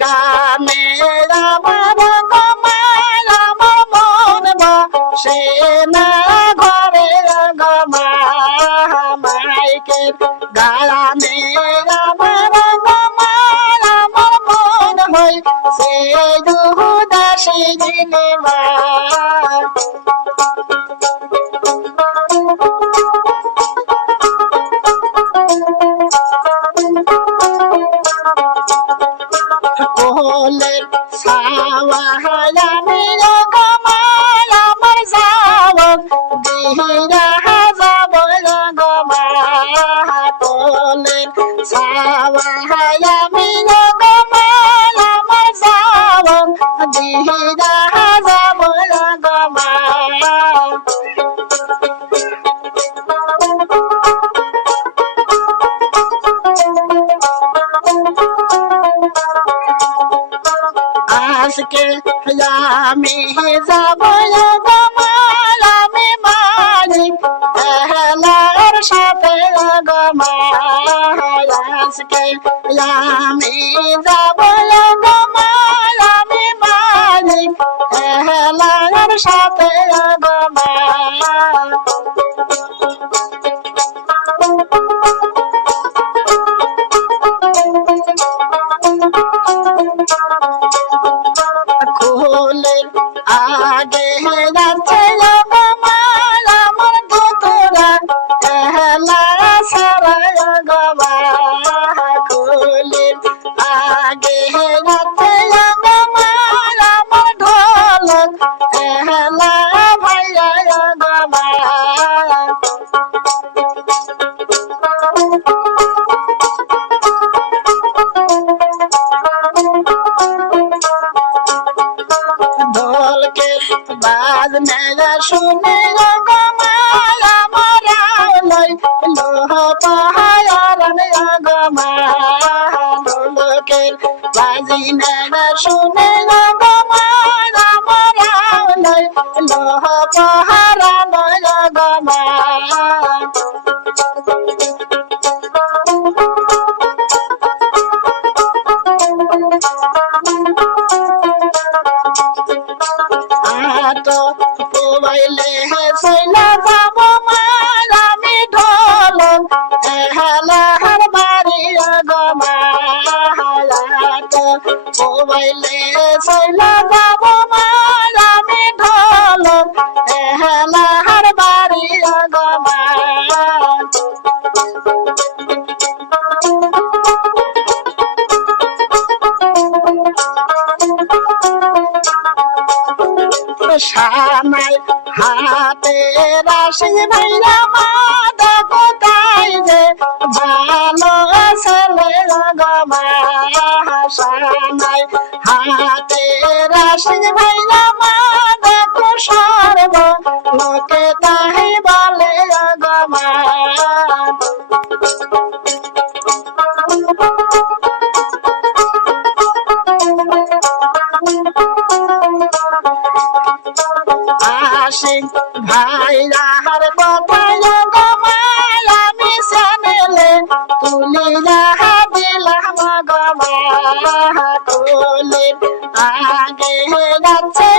গানে আমার গমায় আমার মন বসে না ঘরে গমাইকে গানে আমার গমায় আমার মন হই সে দুদাসী দিনে কোলে সাওয়াহায়ামি গমায় আমার যাবক দিহিরা যাব গমা কোলে সাওয়ালা গমায় আজকে আমি যাব গমাল আমি মালিক এহলার সাথে যাব গমাল আমি মালিক এহলার সাথে গমাল খুলে আগে যাচ্ছে গমাল আমার দুতরা এহলা বাজ মেলা শুনে গমাল আমার লই লোহ পাহাড় গমাল ঢোলকে বাজি মেলা শুনে গমাল আমার লই লোহ পাহাড় আতো মোবাইলে হেসইলা যাব মাল, আমি ঢোলক এহালার বাড়ি গমালাতো মোবাইলে হেসইলা যাব মাল, আমি গমাল সামাই হাতে রাশি ভাইয়া মাদা কোথায় যে ভালো ছেলে গমা সামাই হাতে রাশি ভাইয়া মাদা সর্ব লোকে তাহি আশিক ভাইরা হার কথায় গমায় আমি সানেলে তুলি রাহা দিলাম গমা কোলে আগে যাচ্ছে